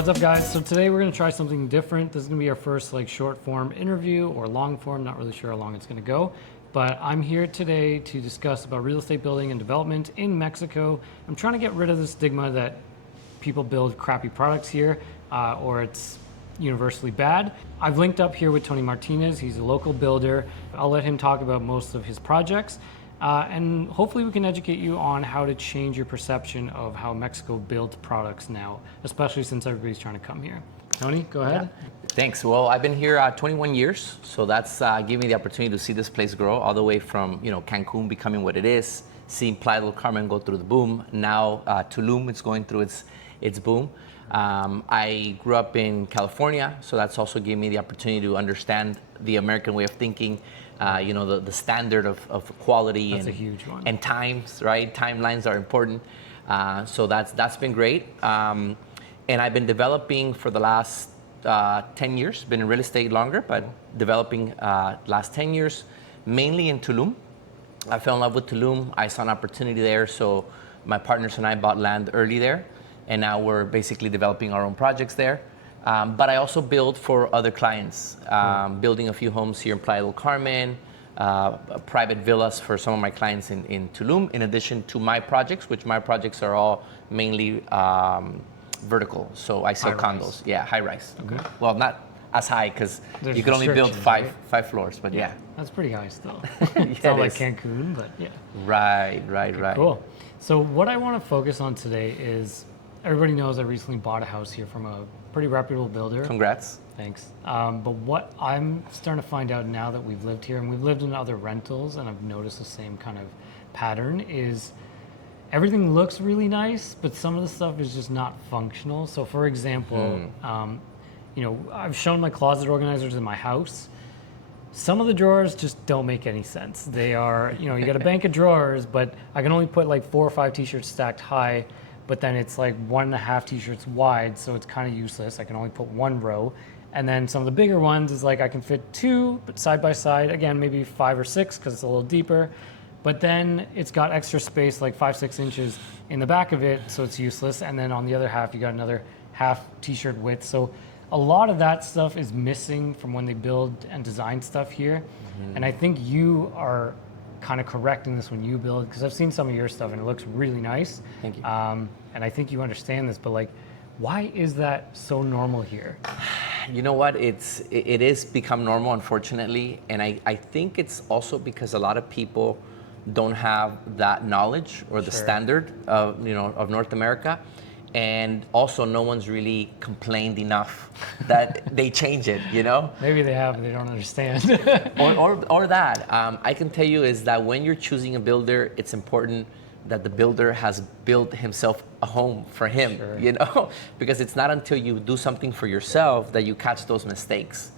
What's up, guys? So today we're going to try something different. This is going to be our first short form interview or long form. Not really sure how long it's going to go, but I'm here today to discuss about real estate building and development in Mexico. I'm trying to get rid of the stigma that people build crappy products here or it's universally bad. I've linked up here with Tony Martinez. He's a local builder. I'll let him talk about most of his projects. And hopefully we can educate you on how to change your perception of how Mexico builds products now, especially since everybody's trying to come here. Tony, go ahead. Yeah. Thanks. Well, I've been here 21 years, so that's given me the opportunity to see this place grow all the way from Cancun becoming what it is, seeing Playa del Carmen go through the boom. Now Tulum is going through its boom. I grew up in California, so that's also given me the opportunity to understand the American way of thinking. The standard of quality. That's a huge one. And times, right? Timelines are important. So that's been great. And I've been developing for the last 10 years, been in real estate longer, but developing last 10 years, mainly in Tulum. I fell in love with Tulum. I saw an opportunity there, so my partners and I bought land early there, and now we're basically developing our own projects there. But I also build for other clients, building a few homes here in Playa del Carmen, private villas for some of my clients in Tulum, in addition to my projects, which my projects are all mainly vertical. So I sell condos, high rise. Okay. Well, not as high because you can only build five floors, but yeah. That's pretty high still. It's not like Cancun, but yeah. Right. Cool. So what I want to focus on today is, everybody knows I recently bought a house here from a pretty reputable builder. Congrats. Thanks. But what I'm starting to find out now that we've lived here, and we've lived in other rentals, and I've noticed the same kind of pattern, is everything looks really nice, but some of the stuff is just not functional. So for example, I've shown my closet organizers in my house. Some of the drawers just don't make any sense. They are, you got a bank of drawers, but I can only put 4 or 5 t-shirts stacked high, but then it's 1.5 t-shirts wide, so it's kind of useless. I can only put 1 row. And then some of the bigger ones is I can fit 2, but side by side, again, maybe 5 or 6 because it's a little deeper. But then it's got extra space, 5-6 inches in the back of it, so it's useless. And then on the other half, you got another half t-shirt width. So a lot of that stuff is missing from when they build and design stuff here. Mm-hmm. And I think you are kind of correcting this when you build, because I've seen some of your stuff and it looks really nice. Thank you. And I think you understand this, but why is that so normal here? You know what? It is become normal, unfortunately, and I think it's also because a lot of people don't have that knowledge or the standard of North America, and also no one's really complained enough that they change it. Maybe they have, and they don't understand. or that. I can tell you is that when you're choosing a builder, it's important that the builder has built himself a home for him, because it's not until you do something for yourself that you catch those mistakes.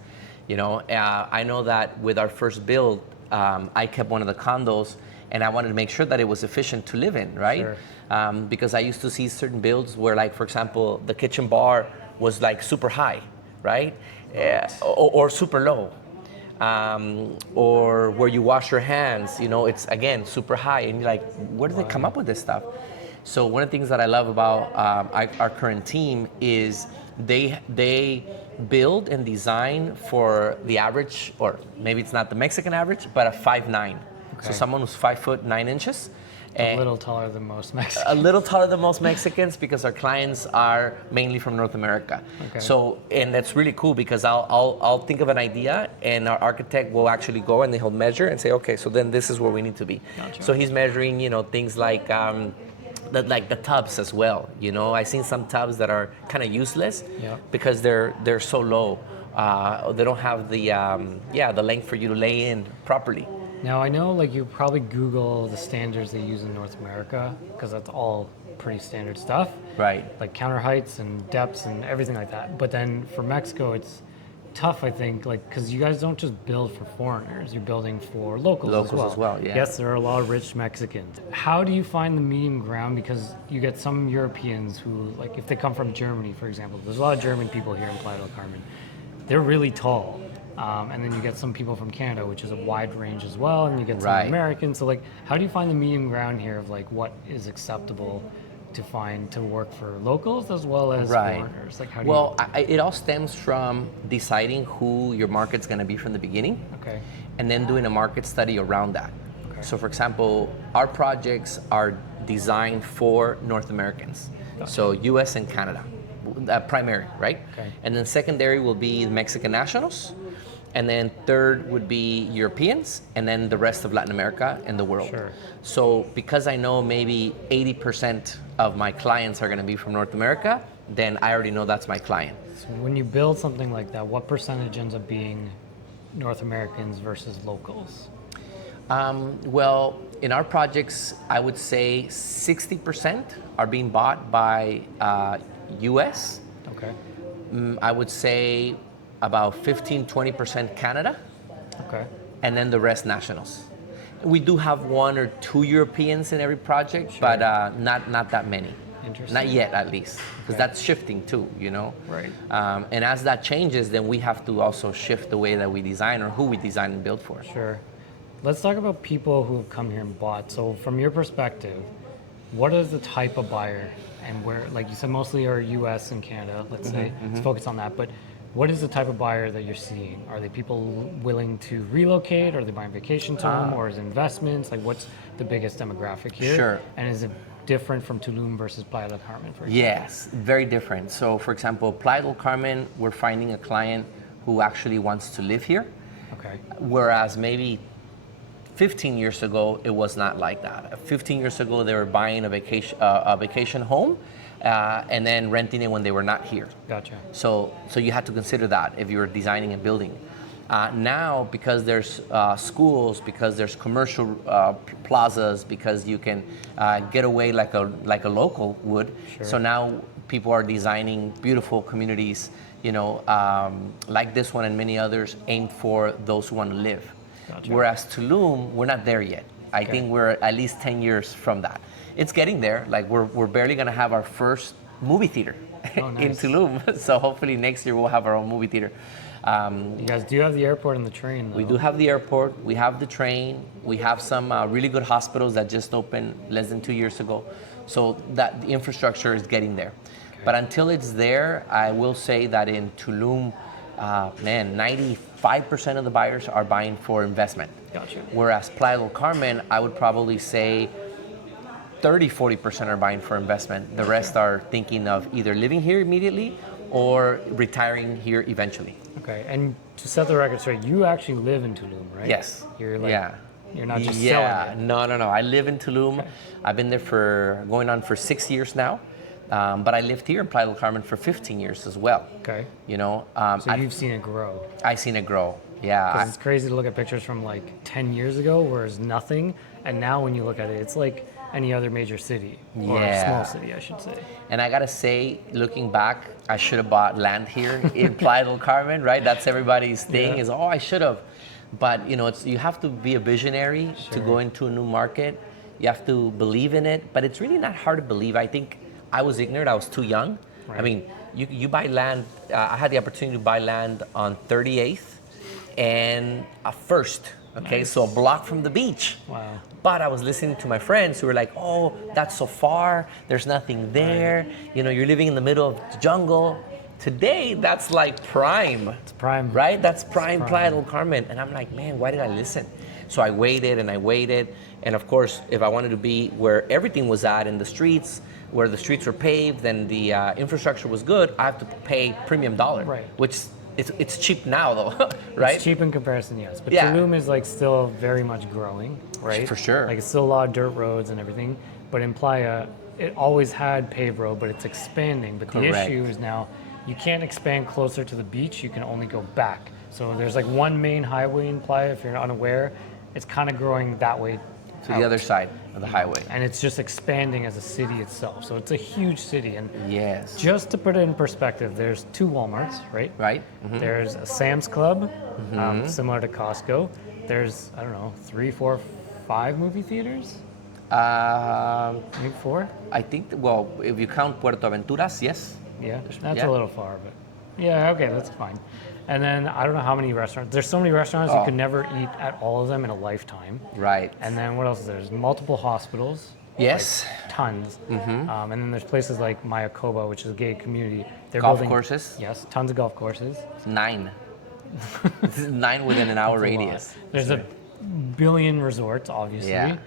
I know that with our first build, I kept one of the condos, and I wanted to make sure that it was efficient to live in, right? Sure. Because I used to see certain builds where, for example, the kitchen bar was super high, right? Or super low. Or where you wash your hands, it's again super high, and you're like, where did they come up with this stuff? So one of the things that I love about our current team is they build and design for the average, or maybe it's not the Mexican average, but a 5'9". Okay. So someone who's 5'9". A little taller than most Mexicans. A little taller than most Mexicans, because our clients are mainly from North America. Okay. So, and that's really cool, because I'll think of an idea, and our architect will actually go and he'll measure and say, okay, so then this is where we need to be. Gotcha. So he's measuring, things like the tubs as well. I've seen some tubs that are kind of useless because they're so low. They don't have the length for you to lay in properly. Now, I know you probably Google the standards they use in North America, because that's all pretty standard stuff. Right. Like counter heights and depths and everything like that. But then for Mexico, it's tough, I think, because you guys don't just build for foreigners, you're building for locals as well. Yeah. Yes, there are a lot of rich Mexicans. How do you find the medium ground? Because you get some Europeans who, if they come from Germany, for example, there's a lot of German people here in Playa del Carmen. They're really tall. And then you get some people from Canada, which is a wide range as well, and you get some Americans. So how do you find the medium ground here of what is acceptable to work for locals as well as foreigners? Like, how do well, it all stems from deciding who your market's going to be from the beginning, Okay. and then doing a market study around that. Okay. So, for example, our projects are designed for North Americans, so U.S. and Canada, primary, right? Okay. And then secondary will be Mexican nationals, and then third would be Europeans, and then the rest of Latin America and the world. Sure. So because I know maybe 80% of my clients are going to be from North America, then I already know that's my client. So when you build something like that, what percentage ends up being North Americans versus locals? Well, in our projects, I would say 60% are being bought by US. Okay. I would say about 15-20% Canada, Okay. and then the rest nationals. We do have 1 or 2 Europeans in every project, Sure. but not that many. Interesting. Not yet, at least, because Okay. that's shifting too, you know? Right. And as that changes, then we have to also shift the way that we design or who we design and build for. Sure. Let's talk about people who have come here and bought. So from your perspective, what is the type of buyer and where, like you said, mostly are US and Canada, let's say, let's focus on that. But what is the type of buyer that you're seeing? Are they people willing to relocate? Are they buying vacation time or is it investments? Like what's the biggest demographic here? Sure. And is it different from Tulum versus Playa del Carmen, for example? Yes, very different. So for example, Playa del Carmen, we're finding a client who actually wants to live here, Okay. whereas maybe 15 years ago, it was not like that. 15 years ago, they were buying a vacation home and then renting it when they were not here. Gotcha. So you had to consider that if you were designing a building. Now, because there's schools, because there's commercial plazas, because you can get away like a local would. Sure. So now people are designing beautiful communities, you know, like this one and many others, aimed for those who want to live. Gotcha. Whereas Tulum, we're not there yet. I Okay. think we're at least 10 years from that. It's getting there. Like we're barely gonna have our first movie theater Oh, in nice. Tulum. So hopefully next year we'll have our own movie theater. You guys do have the airport and the train, though. We do have the airport, we have the train, we have some really good hospitals that just opened less than 2 years ago. So that the infrastructure is getting there. But until it's there, I will say that in Tulum, 95% of the buyers are buying for investment. Gotcha. Whereas Playa del Carmen, I would probably say 30-40% are buying for investment. The rest are thinking of either living here immediately or retiring here eventually. Okay, and to set the record straight, you actually live in Tulum, right? Yes. You're like, yeah. you're not just Yeah. selling it. No. I live in Tulum. Okay. I've been there for going on for 6 years now. But I lived here in Playa del Carmen for 15 years as well. Okay. You know, So you've seen it grow. I've seen it grow. Yeah. Because it's crazy to look at pictures from like 10 years ago where it's nothing. And now when you look at it, it's like any other major city. Or Yeah. small city, I should say. And I gotta say, looking back, I should have bought land here in Playa del Carmen, right? That's everybody's thing Yeah. is, oh, I should have. But you know, you have to be a visionary to Sure. go into a new market. You have to believe in it, but it's really not hard to believe. I think I was ignorant. I was too young. I Right. mean, you buy land. I had the opportunity to buy land on 38th and First. Okay, Nice. so a block from the beach. Wow. But I was listening to my friends who were like, oh, that's so far. There's nothing there. You know, you're living in the middle of the jungle. Today, that's like prime. It's prime. Right? That's prime prime. Playa del Carmen. And I'm like, man, why did I listen? So I waited and I waited. And of course, if I wanted to be where everything was at in the streets, where the streets were paved and the infrastructure was good, I have to pay premium dollar. Right. Which it's cheap now though, right? It's cheap in comparison, yes. But Yeah. Tulum is like still very much growing, right? For sure. Like it's still a lot of dirt roads and everything. But in Playa, it always had paved road, but it's expanding. But the Correct. issue is now you can't expand closer to the beach. You can only go back. So there's like one main highway in Playa. If you're unaware, it's kind of growing that way. To the other side of the highway. And it's just expanding as a city itself. So it's a huge city. And Yes. just to put it in perspective, there's 2 Walmarts, right? Right? Mhm. There's a Sam's Club, similar to Costco. There's, I don't know, 3, 4, 5 movie theaters? Maybe 4? I think, well, if you count Puerto Aventuras, yes. Yeah, that's yeah. a little far, but yeah, okay, that's fine. And then I don't know how many restaurants. There's so many restaurants you could never eat at all of them in a lifetime. Right. And then what else is there? There's multiple hospitals. Yes. Like tons. And then there's places like Mayakoba, which is a gay community. They're Golf building courses? Yes, tons of golf courses. 9. This is 9 within an hour That's a lot. radius. There's a billion resorts, obviously. Yeah.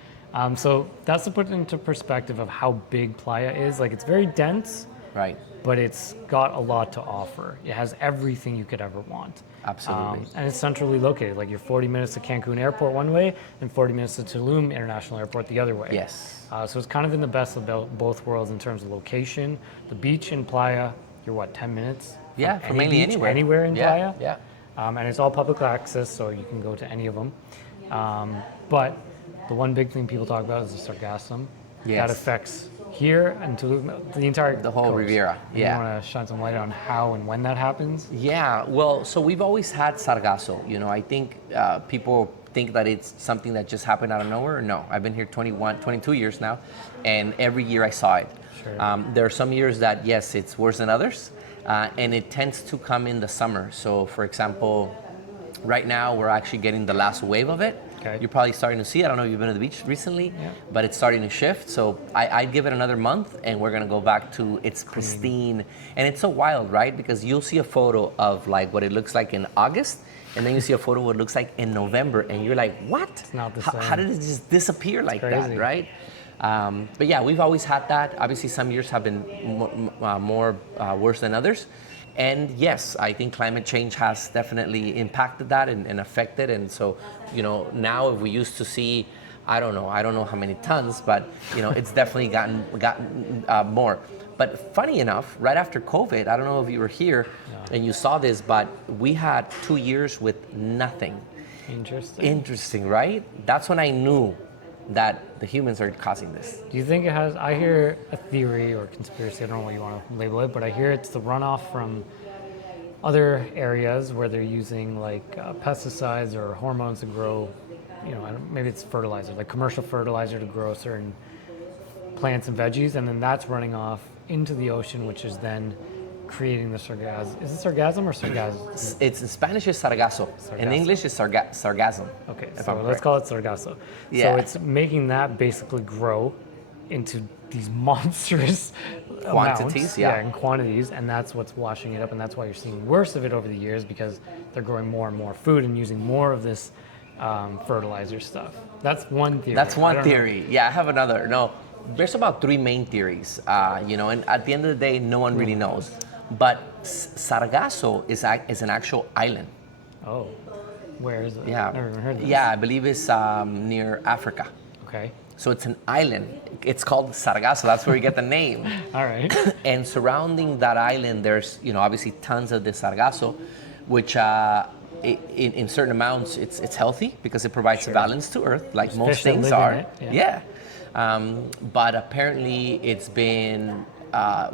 So that's to put into perspective of how big Playa is. Like, it's very dense, Right. but it's got a lot to offer. It has everything you could ever want. Absolutely. And it's centrally located. Like, you're 40 minutes to Cancun Airport one way and 40 minutes to Tulum International Airport the other way. Yes. So it's kind of in the best of both worlds in terms of location. The beach in Playa, you're what, 10 minutes? Yeah, From from mainly beach, anywhere. Anywhere in Playa? Yeah. And it's all public access, so you can go to any of them. But the one big thing people talk about is the sargassum. Yes. That affects here and Tulum, the entire The whole coast. Riviera, You yeah. want to shine some light on how and when that happens? Yeah, well, so we've always had sargasso. You know, I think people think that it's something that just happened out of nowhere. No, I've been here 22 years now, and every year I saw it. Sure. There are some years that, yes, it's worse than others, and it tends to come in the summer. So, for example, right now we're actually getting the last wave of it. Okay. You're probably starting to see it. I don't know if you've been to the beach recently, Yeah. but it's starting to shift. So I'd give it another month and we're gonna go back to its pristine. And it's so wild, right? Because you'll see a photo of like what it looks like in August, and then you see a photo of what it looks like in November, and you're like, what? It's not the How same. did it just disappear like crazy. that, right? But yeah, we've always had that. Obviously, some years have been more worse than others. And yes, I think climate change has definitely impacted that and affected. And so, you know, now if we used to see, I don't know how many tons, but you know, it's definitely gotten more. But funny enough, right after COVID, I don't know if you were here and you saw this, but we had 2 years with nothing. Interesting. Interesting, right? That's when I knew that the humans are causing this. Do you think it has? I hear a theory or conspiracy. I don't know what you want to label it, but I hear it's the runoff from other areas where they're using like pesticides or hormones to grow. You know, maybe it's fertilizer, like commercial fertilizer to grow certain plants and veggies, and then that's running off into the ocean, which is then creating the sargassum. Is it sargassum or sargassum? It's in Spanish is sargasso. In Sargasso. English is sargasm. Okay, if so I'm let's correct. call it sargasso. Yeah. So it's making that basically grow into these monstrous Quantities, amounts, yeah. in quantities, and that's what's washing it up, and that's why you're seeing worse of it over the years because they're growing more and more food and using more of this fertilizer stuff. That's one theory. That's I one don't know. theory. Yeah, I have another. No, there's about 3 main theories, you know, and at the end of the day, no one really knows. But Sargasso is an actual island. Oh, where is it? Yeah. Never even heard of this. Yeah, I believe it's near Africa. Okay. So it's an island. It's called Sargasso. That's where you get the name. All right. And surrounding that island, there's, you know, obviously tons of the Sargasso, which in certain amounts, it's healthy because it provides Sure. balance to Earth, like There's most fish that things live in are. it, Yeah. But apparently it's been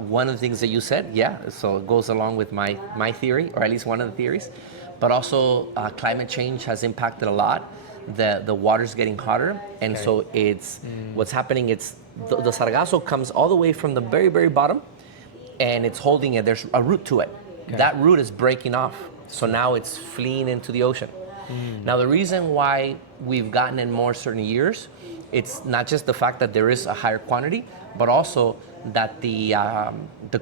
one of the things that you said, yeah, so it goes along with my theory, or at least one of the theories. But also climate change has impacted a lot. The water's getting hotter, and Okay. so it's what's happening. It's the Sargasso comes all the way from the very, very bottom, and it's holding it. There's a root to it. Okay. That root is breaking off, so now it's fleeing into the ocean. Now the reason why we've gotten in more certain years, it's not just the fact that there is a higher quantity, but also that the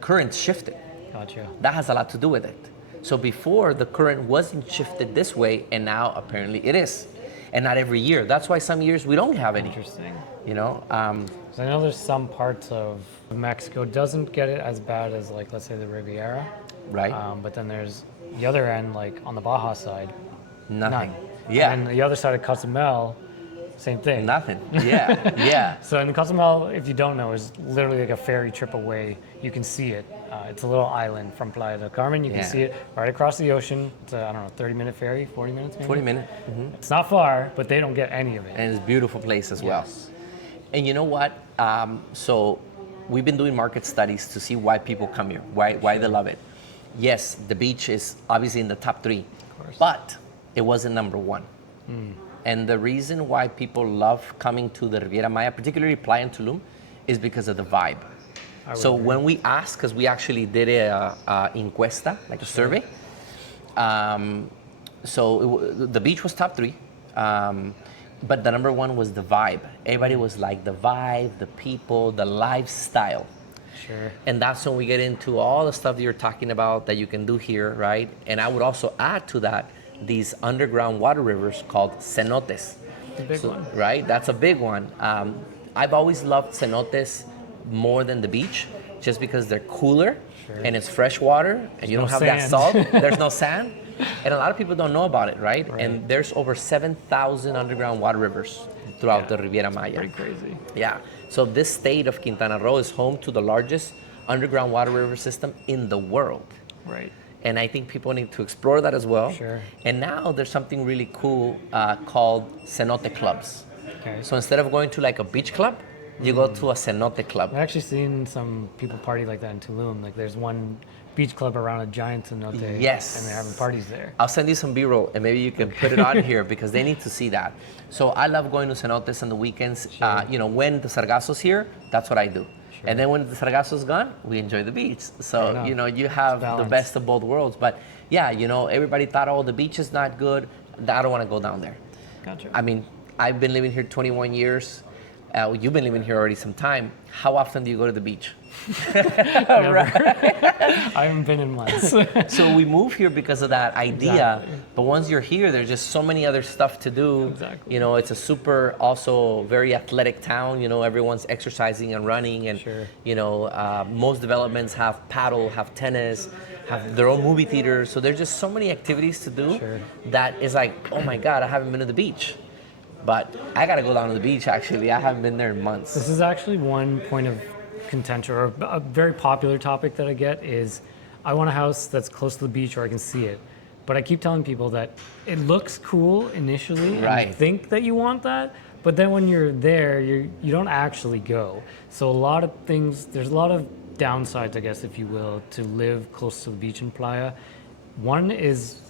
current shifted. Gotcha. That has a lot to do with it. So before the current wasn't shifted this way, and now apparently it is, and not every year. That's why some years we don't have any. Interesting. You know, So I know there's some parts of Mexico doesn't get it as bad as, like, let's say the Riviera, right? but then there's the other end, like on the Baja side, Nothing. none. Yeah. And the other side of Cozumel, same thing. Nothing. Yeah. Yeah. So in the Cozumel, if you don't know, is literally like a ferry trip away. You can see it. It's a little island from Playa del Carmen. You can Yeah. see it right across the ocean. It's a, I don't know, 30-minute ferry, 40 minutes maybe? 40 minutes. It's not far, but they don't get any of it. And it's a beautiful place as well. Yes. And you know what? So we've been doing market studies to see why people come here, why they love it. Yes, the beach is obviously in the top 3, course. but it wasn't number 1. And the reason why people love coming to the Riviera Maya, particularly Playa Tulum, is because of the vibe. So when we asked, because we actually did a encuesta, like a survey, the beach was top 3. but the number one was the vibe. Everybody was like the vibe, the people, the lifestyle. Sure. And that's when we get into all the stuff that you're talking about that you can do here, right? And I would also add to that these underground water rivers called cenotes. The big one. Right? That's a big one. I've always loved cenotes more than the beach just because they're cooler and it's fresh water and you don't have that salt. There's no sand. And a lot of people don't know about it, right? And there's over 7,000 underground water rivers throughout the Riviera Maya. Pretty crazy. Yeah. So this state of Quintana Roo is home to the largest underground water river system in the world. Right. And I think people need to explore that as well. Sure. And now there's something really cool called cenote clubs. Okay. So instead of going to like a beach club, you go to a cenote club. I've actually seen some people party like that in Tulum. Like there's one beach club around a giant cenote. Yes. And they're having parties there. I'll send you some B-roll and maybe you can put it on here because they need to see that. So I love going to cenotes on the weekends. Sure. When the sargasso's here, that's what I do. Sure. And then when the sargasso's gone, we enjoy the beach. So, you have the best of both worlds. But yeah, everybody thought, oh, the beach is not good. I don't want to go down there. Gotcha. I mean, I've been living here 21 years. You've been living here already some time. How often do you go to the beach? Never. I haven't been in months. So we moved here because of that idea. Exactly. But once you're here, there's just so many other stuff to do. Exactly. It's a super, also very athletic town. Everyone's exercising and running. And, Sure. most developments have paddle, have tennis, have their own movie theaters. So there's just so many activities to do that is like, oh my God, I haven't been to the beach. But I got to go down to the beach, actually. I haven't been there in months. This is actually one point of contention, or a very popular topic that I get is, I want a house that's close to the beach where I can see it. But I keep telling people that it looks cool initially, and you think that you want that, but then when you're there, you don't actually go. So there's a lot of downsides, I guess, if you will, to live close to the beach in Playa. One is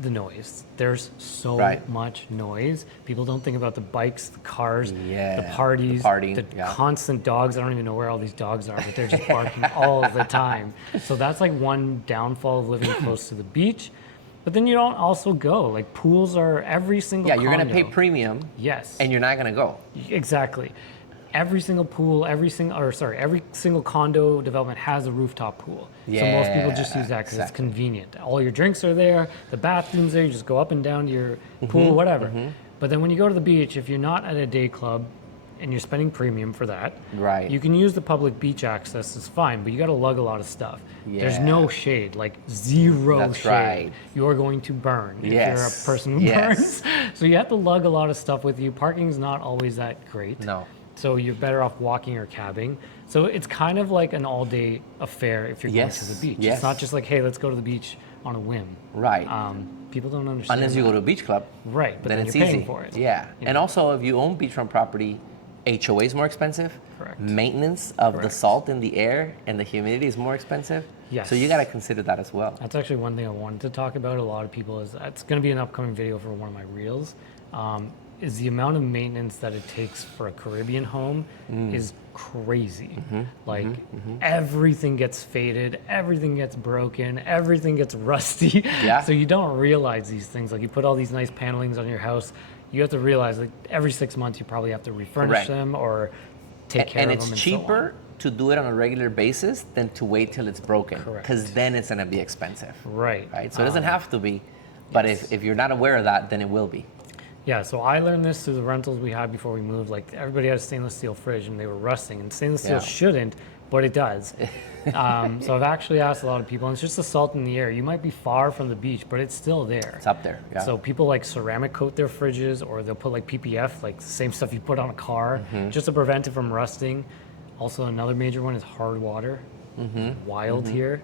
the noise. There's so much noise. People don't think about the bikes, the cars, the parties, the constant dogs. I don't even know where all these dogs are, but they're just barking all the time. So that's like one downfall of living close to the beach. But then you don't also go. Like pools are every single condo. You're going to pay premium. Yes. And you're not going to go. Exactly. Every single pool, every single condo development has a rooftop pool. So most people just use that because it's convenient. All your drinks are there, the bathroom's there, you just go up and down to your pool, whatever. But then when you go to the beach, if you're not at a day club and you're spending premium for that, you can use the public beach access, it's fine, but you got to lug a lot of stuff. There's no shade, like zero shade. You're going to burn if you're a person who burns. So you have to lug a lot of stuff with you. Parking's not always that great. No. So you're better off walking or cabbing. So it's kind of like an all-day affair if you're going to the beach. It's not just like, hey, let's go to the beach on a whim. Right. People don't understand Unless you go to a beach club. Right, but then it's it's you're easy. paying for it. Yeah. And also, if you own beachfront property, HOA is more expensive. Correct. Maintenance of the salt in the air and the humidity is more expensive. Yes. So you got to consider that as well. That's actually one thing I wanted to talk about. A lot of people it's going to be an upcoming video for one of my reels. Is the amount of maintenance that it takes for a Caribbean home is crazy. Everything gets faded, everything gets broken, everything gets rusty. So you don't realize these things. Like you put all these nice panelings on your house, you have to realize like every 6 months you probably have to refurnish them or take care of them. And it's cheaper to do it on a regular basis than to wait till it's broken. Because then it's going to be expensive. Right. So it doesn't have to be, but if you're not aware of that, then it will be. Yeah, so I learned this through the rentals we had before we moved. Like everybody had a stainless steel fridge and they were rusting, and stainless steel shouldn't, but it does. So I've actually asked a lot of people, and it's just the salt in the air. You might be far from the beach, but it's still there. It's up there. So people like ceramic coat their fridges, or they'll put like PPF, like the same stuff you put on a car, just to prevent it from rusting. Also, another major one is hard water. Wild here.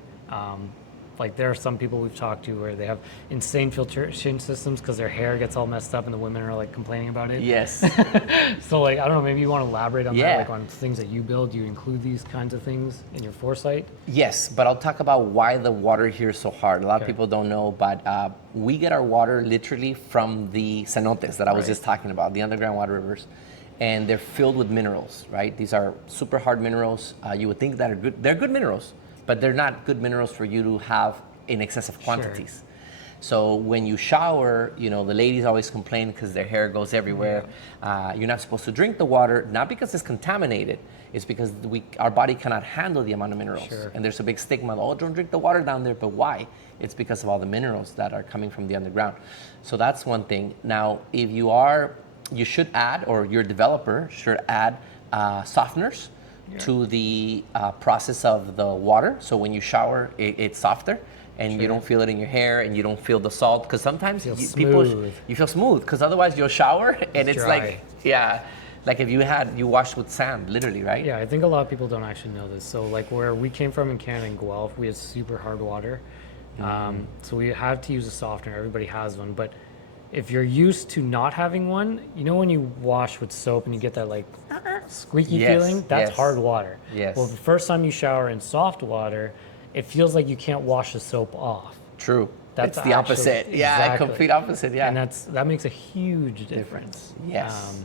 Like there are some people we've talked to where they have insane filtration systems because their hair gets all messed up and the women are like complaining about it. Yes. So like, I don't know, maybe you want to elaborate on that, like on things that you build. Do you include these kinds of things in your foresight? Yes, but I'll talk about why the water here is so hard. A lot of people don't know, but we get our water literally from the cenotes that I was just talking about, the underground water rivers. And they're filled with minerals, right? These are super hard minerals. You would think that are good. They're good minerals, but they're not good minerals for you to have in excessive quantities. So when you shower, you know, the ladies always complain because their hair goes everywhere. You're not supposed to drink the water, not because it's contaminated, it's because our body cannot handle the amount of minerals. Sure. And there's a big stigma, oh, don't drink the water down there, but why? It's because of all the minerals that are coming from the underground. So that's one thing. Now, if you should add, or your developer should add softeners to the process of the water. So when you shower, it's softer. And you don't feel it in your hair, and you don't feel the salt, because sometimes you feel smooth, because otherwise you'll shower and it's dry. like if you washed with sand, literally, right? Yeah, I think a lot of people don't actually know this. So like where we came from in Canada, in Guelph, we had super hard water. So we have to use a softener. Everybody has one, but if you're used to not having one, you know when you wash with soap and you get that like squeaky feeling? That's hard water. Yes. Well, the first time you shower in soft water, it feels like you can't wash the soap off. True. That's it's the opposite. Yeah, exactly. complete opposite. Yeah. And that makes a huge difference. Yes.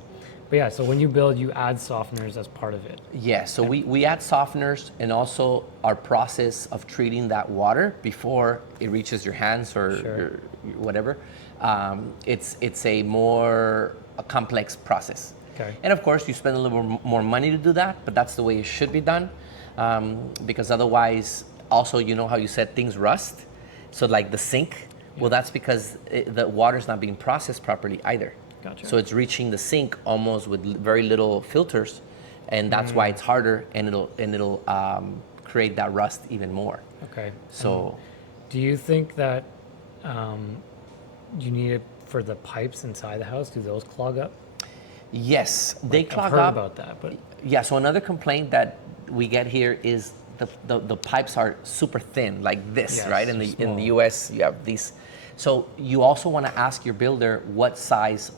But yeah, so when you build, you add softeners as part of it. Yeah, so we add softeners, and also our process of treating that water before it reaches your hands or your whatever. It's a complex process. Okay. And of course, you spend a little more money to do that, but that's the way it should be done, because otherwise, also, you know how you said things rust? So like the sink, well, that's because the water's not being processed properly either. Gotcha. So it's reaching the sink almost with very little filters, and that's why it's harder, and it'll create that rust even more. Okay. So, do you think that you need it for the pipes inside the house? Do those clog up? yes, they clog I've heard up. about that, but Yeah. So another complaint that we get here is the pipes are super thin, like this, Yes, right? In small. the U.S., you have these. So you also want to ask your builder what size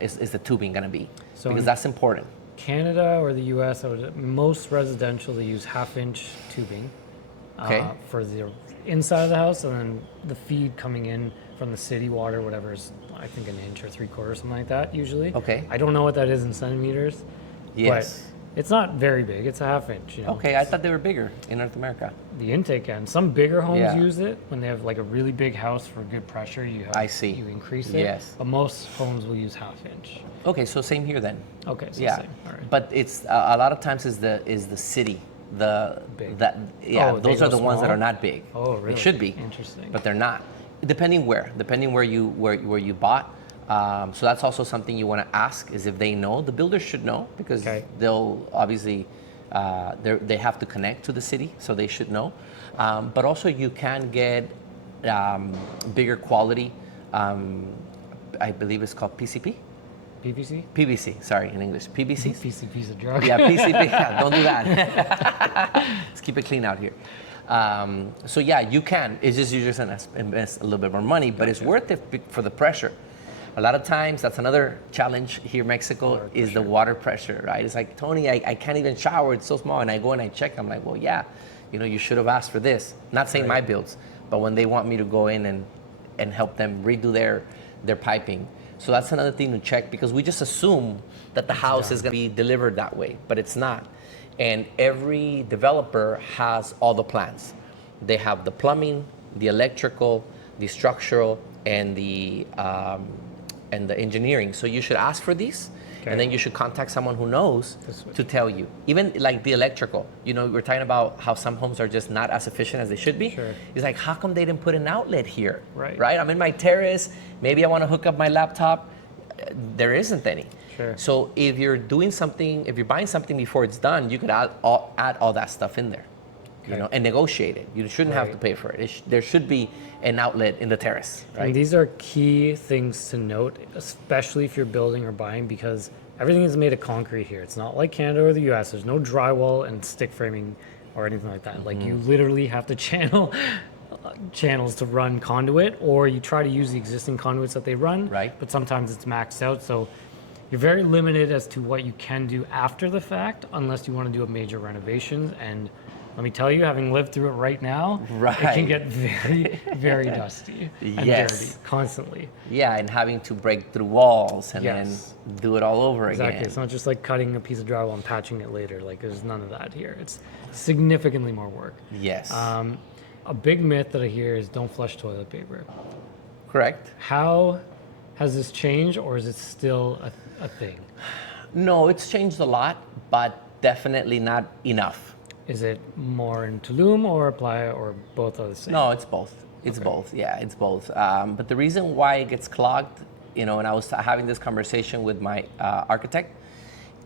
is the tubing going to be, So because in- that's important. Canada or the U.S., most residential, they use 1/2-inch tubing Okay. for the inside of the house, and then the feed coming in from the city water, whatever is, I think, 1 inch or 3/4, something like that, usually. Okay. I don't know what that is in centimeters. Yes. But it's not very big. It's a 1/2 inch. You know? Okay, I thought they were bigger in North America. The intake end. Some bigger homes Yeah. use it when they have like a really big house for good pressure. I see. You increase it. Yes. But most homes will use 1/2 inch. Okay, so same here then. Okay. So Yeah, same. All right. but it's a lot of times is the city, Big. those they are go the ones that small? are not big. Oh, really? They should be. Interesting. But they're not. Depending where you bought. So that's also something you want to ask, is if they know. The builders should know, because Okay. they'll obviously they have to connect to the city, so they should know. But also you can get bigger quality. I believe it's called PCP. PVC? PVC, sorry, in English. PVC? PCP's a drug. Yeah, PCP. Yeah, don't do that. Let's keep it clean out here. So yeah, you can. It's just you just invest a little bit more money, but it's worth it for the pressure. A lot of times, that's another challenge here in Mexico, is the water pressure, right? It's like, Tony, I can't even shower. It's so small. And I go and I check. I'm like, well, yeah, you should have asked for this. Not saying my builds, but when they want me to go in and help them redo their piping. So that's another thing to check, because we just assume that the house is going to be delivered that way, but it's not. And every developer has all the plans. They have the plumbing, the electrical, the structural, and the engineering. So you should ask for these, and then you should contact someone who knows to tell you. Even like the electrical, we're talking about how some homes are just not as efficient as they should be. Sure. It's like, how come they didn't put an outlet here? Right. I'm in my terrace, maybe I want to hook up my laptop. There isn't any. Sure. So if you're buying something before it's done, you could add all that stuff in there. And negotiate it. You shouldn't have to pay for it. There should be an outlet in the terrace, right? And these are key things to note, especially if you're building or buying, because everything is made of concrete here. It's not like Canada or the US. There's no drywall and stick framing or anything like that. Mm-hmm. Like, you literally have to channels to run conduit, or you try to use the existing conduits that they run. Right. But sometimes it's maxed out. So you're very limited as to what you can do after the fact, unless you want to do a major renovation. And let me tell you, having lived through it right now, it can get very, very dusty and dirty constantly. Yeah, and having to break through walls and then Yes. do it all over Exactly. again. It's not just like cutting a piece of drywall and patching it later. Like, there's none of that here. It's significantly more work. Yes. a big myth that I hear is don't flush toilet paper. Correct. How has this changed, or is it still a thing? No, it's changed a lot, but definitely not enough. Is it more in Tulum or Playa, or both are the same? No, it's both. It's both. Yeah, it's both. But the reason why it gets clogged, and I was having this conversation with my architect,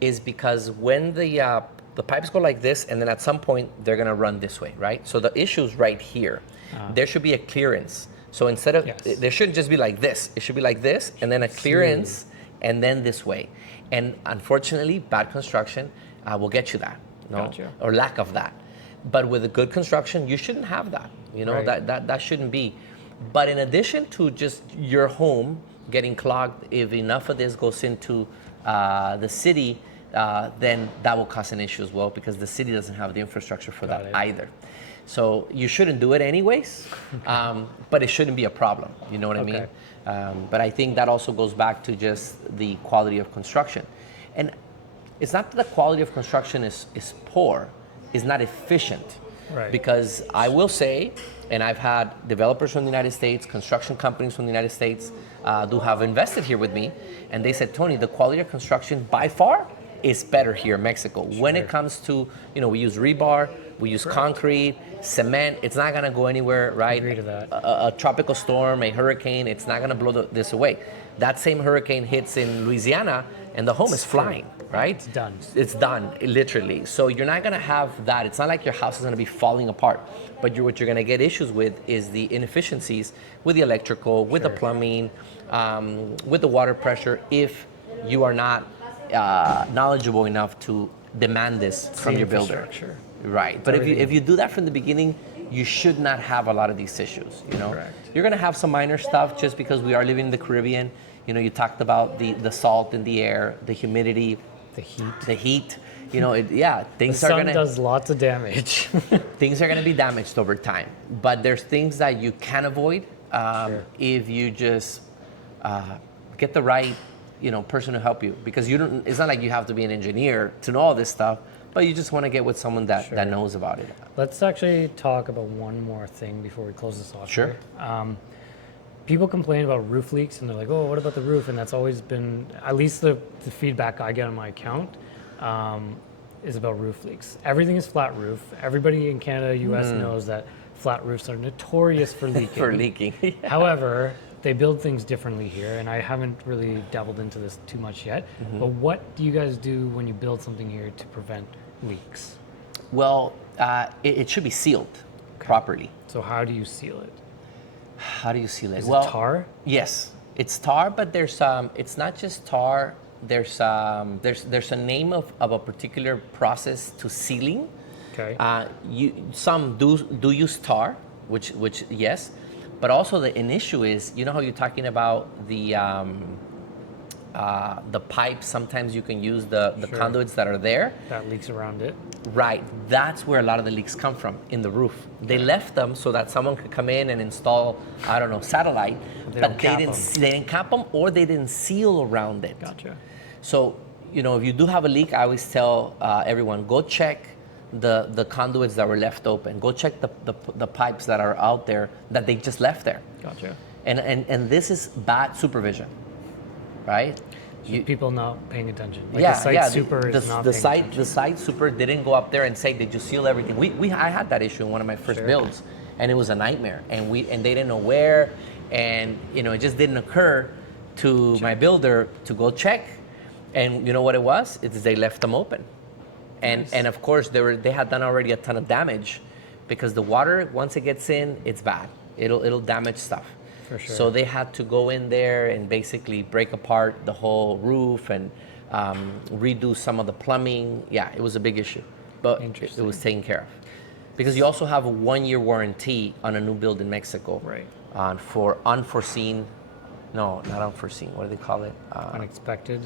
is because when the pipes go like this, and then at some point they're gonna run this way, right? So the issue's right here. There should be a clearance. So instead of, there shouldn't just be like this. It should be like this, and then a clearance, and then this way. And unfortunately, bad construction will get you that, or lack of that. But with a good construction, you shouldn't have that. That shouldn't be. But in addition to just your home getting clogged, if enough of this goes into the city, then that will cause an issue as well, because the city doesn't have the infrastructure for that either. So you shouldn't do it anyways, but it shouldn't be a problem. You know what I mean? But I think that also goes back to just the quality of construction. And it's not that the quality of construction is poor, it's not efficient. Right. Because I will say, and I've had developers from the United States, construction companies from the United States who have invested here with me, and they said, Tony, the quality of construction by far is better here in Mexico. When it comes to, we use rebar, we use concrete, cement, it's not gonna go anywhere, right? Agree to that. A tropical storm, a hurricane, it's not gonna blow this away. That same hurricane hits in Louisiana and the home is flying, right? It's done. It's done, literally. So you're not gonna have that. It's not like your house is gonna be falling apart, but what you're gonna get issues with is the inefficiencies with the electrical, with the plumbing, with the water pressure, if you are not knowledgeable enough to demand this from your builder. Right, but if you do that from the beginning, you should not have a lot of these issues. Correct. You're gonna have some minor stuff just because we are living in the Caribbean. You talked about the salt in the air, the humidity, the heat. Things are gonna. The sun does lots of damage. Things are gonna be damaged over time, but there's things that you can avoid if you just get the right person to help you, because it's not like you have to be an engineer to know all this stuff, but you just want to get with someone that knows about it. Let's actually talk about one more thing before we close this off. Sure. Here. People complain about roof leaks, and they're like, oh, what about the roof? And that's always been, at least the feedback I get on my account, is about roof leaks. Everything is flat roof. Everybody in Canada, US knows that flat roofs are notorious for leaking. For leaking. However, they build things differently here, and I haven't really dabbled into this too much yet. But what do you guys do when you build something here to prevent leaks? Well, it should be sealed properly. So how do you seal it? How do you seal it? Is it tar? Yes, it's tar, but there's it's not just tar. There's a name of a particular process to sealing. Okay. Some do use tar, which yes. But also an issue is, how you're talking about the pipes. Sometimes you can use the conduits that are there. That leaks around it. Right. That's where a lot of the leaks come from, in the roof. They left them so that someone could come in and install, satellite. But they didn't cap them, or they didn't seal around it. Gotcha. So, if you do have a leak, I always tell everyone, go check the conduits that were left open. Go check the pipes that are out there that they just left there. Gotcha. And this is bad supervision, right? People not paying attention. The site super is not paying attention. The site super didn't go up there and say, did you seal everything? I had that issue in one of my first builds, and it was a nightmare. And they didn't know where, and it just didn't occur to my builder to go check. And you know what it was? It's they left them open. And of course they had done already a ton of damage, because the water, once it gets in, it's bad. It'll damage stuff. For sure. So they had to go in there and basically break apart the whole roof and redo some of the plumbing. Yeah, it was a big issue, but it was taken care of. Because you also have a 1-year warranty on a new build in Mexico. Right. For unforeseen, no, not unforeseen. What do they call it? Unexpected.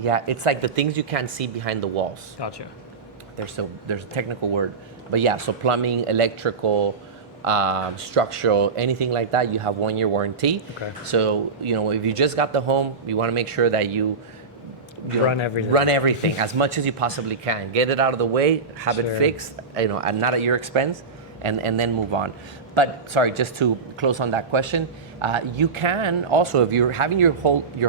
Yeah, it's like the things you can't see behind the walls. Gotcha. There's a technical word, but yeah. So plumbing, electrical, structural, anything like that, you have 1-year warranty. Okay. So if you just got the home, you want to make sure that you run everything. Run everything as much as you possibly can. Get it out of the way, have it fixed, and not at your expense, and then move on. But sorry, just to close on that question, you can also, if you're having your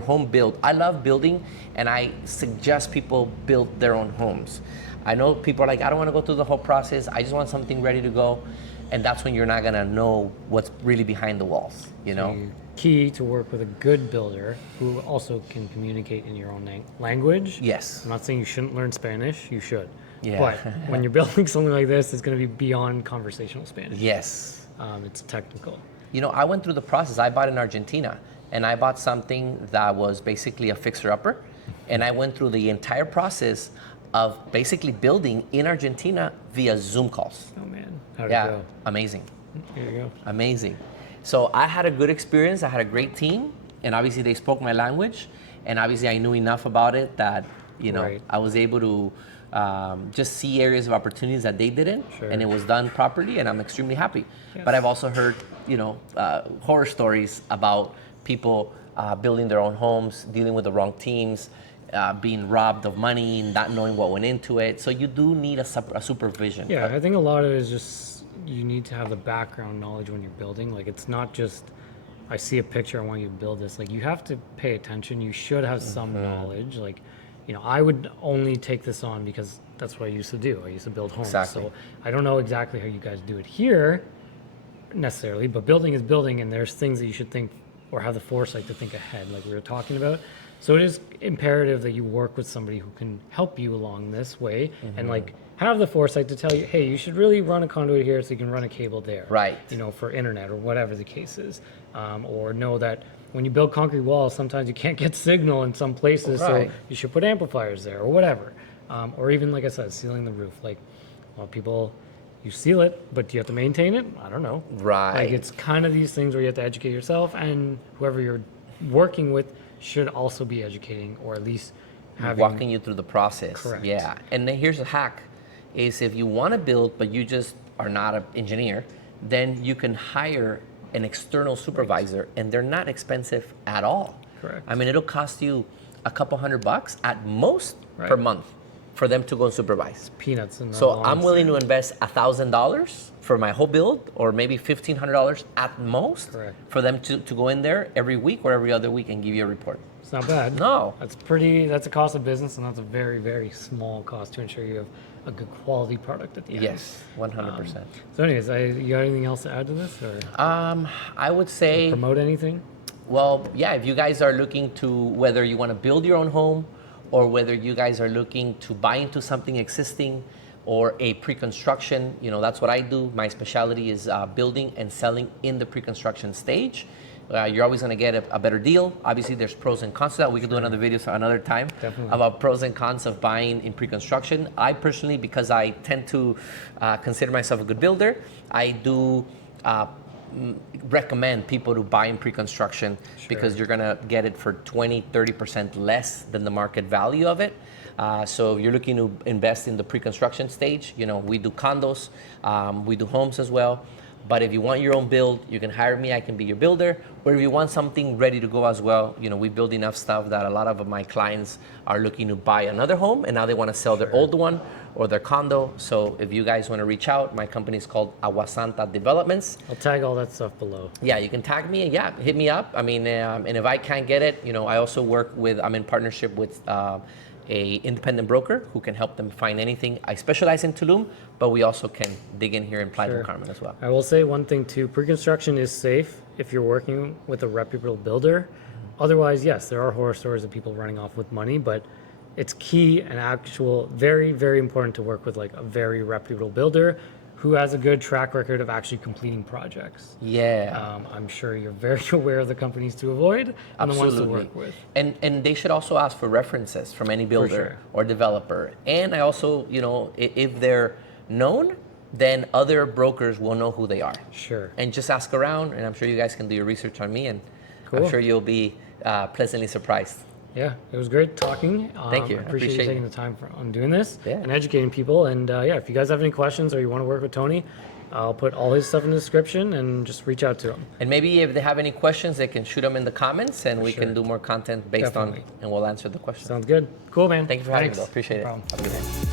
home built, I love building, and I suggest people build their own homes. I know people are like, I don't want to go through the whole process. I just want something ready to go. And that's when you're not going to know what's really behind the walls, you know? Key to work with a good builder who also can communicate in your own language. Yes. I'm not saying you shouldn't learn Spanish, you should. Yeah. But when you're building something like this, it's going to be beyond conversational Spanish. Yes. It's technical. You know, I went through the process. I bought in Argentina, and I bought something that was basically a fixer-upper, and I went through the entire process of basically building in Argentina via Zoom calls. Oh man, how'd it go? Amazing. There you go. Amazing. So I had a good experience. I had a great team, and obviously they spoke my language, and obviously I knew enough about it that, you know, Right. I was able to just see areas of opportunities that they didn't, Sure. and it was done properly, and I'm extremely happy. Yes. But I've also heard, you know, horror stories about people building their own homes, dealing with the wrong teams, being robbed of money, not knowing what went into it. So you do need a supervision. Yeah, I think a lot of it is just you need to have the background knowledge when you're building. Like, it's not just, I see a picture, I want you to build this. Like, you have to pay attention. You should have some knowledge. Like, you know, I would only take this on because that's what I used to do. I used to build homes. Exactly. So I don't know exactly how you guys do it here necessarily, but building is building, and there's things that you should think or have the foresight to think ahead, like we were talking about. So it is imperative that you work with somebody who can help you along this way and like have the foresight to tell you, hey, you should really run a conduit here so you can run a cable there. Right. You know, for internet or whatever the case is. Or know that when you build concrete walls, sometimes you can't get signal in some places, Right. so you should put amplifiers there or whatever. Or even, like I said, sealing the roof. Like, well, people, you seal it, but do you have to maintain it? I don't know. Right. Like, it's kind of these things where you have to educate yourself, and whoever you're working with should also be educating, or at least having walking you through the process. Correct. Yeah. And then here's a hack is if you want to build, but you just are not an engineer, then you can hire an external supervisor, and they're not expensive at all. Correct. I mean, it'll cost you a couple $100 at most Right. per month for them to go and supervise. peanuts in the So long I'm willing to term. invest $1,000 for my whole build, or maybe $1,500 at most, Correct. for them to go in there every week or every other week and give you a report. It's not bad. No. That's a cost of business, and that's a very, very small cost to ensure you have a good quality product at the end. Yes, 100%. So anyways, you got anything else to add to this, or I would say, promote anything? well, yeah, if you guys are looking to, whether you want to build your own home or whether you guys are looking to buy into something existing or a pre-construction, you know, that's what I do. My specialty is building and selling in the pre-construction stage. You're always going to get a better deal. Obviously, there's pros and cons to that. We could do another video another time Definitely. about pros and cons of buying in pre-construction. I personally, because I tend to consider myself a good builder, I do recommend people to buy in pre-construction because you're going to get it for 20-30% less than the market value of it. So if you're looking to invest in the pre-construction stage, you know, we do condos, we do homes as well. But if you want your own build, you can hire me, I can be your builder. Or if you want something ready to go as well, you know, we build enough stuff that a lot of my clients are looking to buy another home, and now they want to sell their old one or their condo. So if you guys want to reach out, my company is called Aguasanta Developments. I'll tag all that stuff below. Yeah, you can tag me, yeah, hit me up. I mean, and if I can't get it, you know, I also work with, I'm in partnership with a independent broker who can help them find anything. I specialize in Tulum, but we also can dig in here in Playa del Carmen as well. I will say one thing too, pre-construction is safe if you're working with a reputable builder. Otherwise, yes, there are horror stories of people running off with money, but it's key and actual, very, very important to work with like a very reputable builder who has a good track record of actually completing projects. Yeah. I'm sure you're very aware of the companies to avoid and the ones to Absolutely. work with. And they should also ask for references from any builder sure. or developer. And I also, you know, if they're known, then other brokers will know who they are. Sure. And just ask around, and I'm sure you guys can do your research on me, and I'm Cool. sure you'll be pleasantly surprised. Yeah, it was great talking. Thank you. I I appreciate you appreciate taking it. the time on doing this Yeah. and educating people. And yeah, if you guys have any questions or you want to work with Tony, I'll put all his stuff in the description and just reach out to him. And maybe if they have any questions, they can shoot them in the comments, and we sure. can do more content based Definitely. on, and we'll answer the questions. Sounds good. Cool, man. Thank you for having me, Thanks. though. Appreciate No it. problem. Have a good day.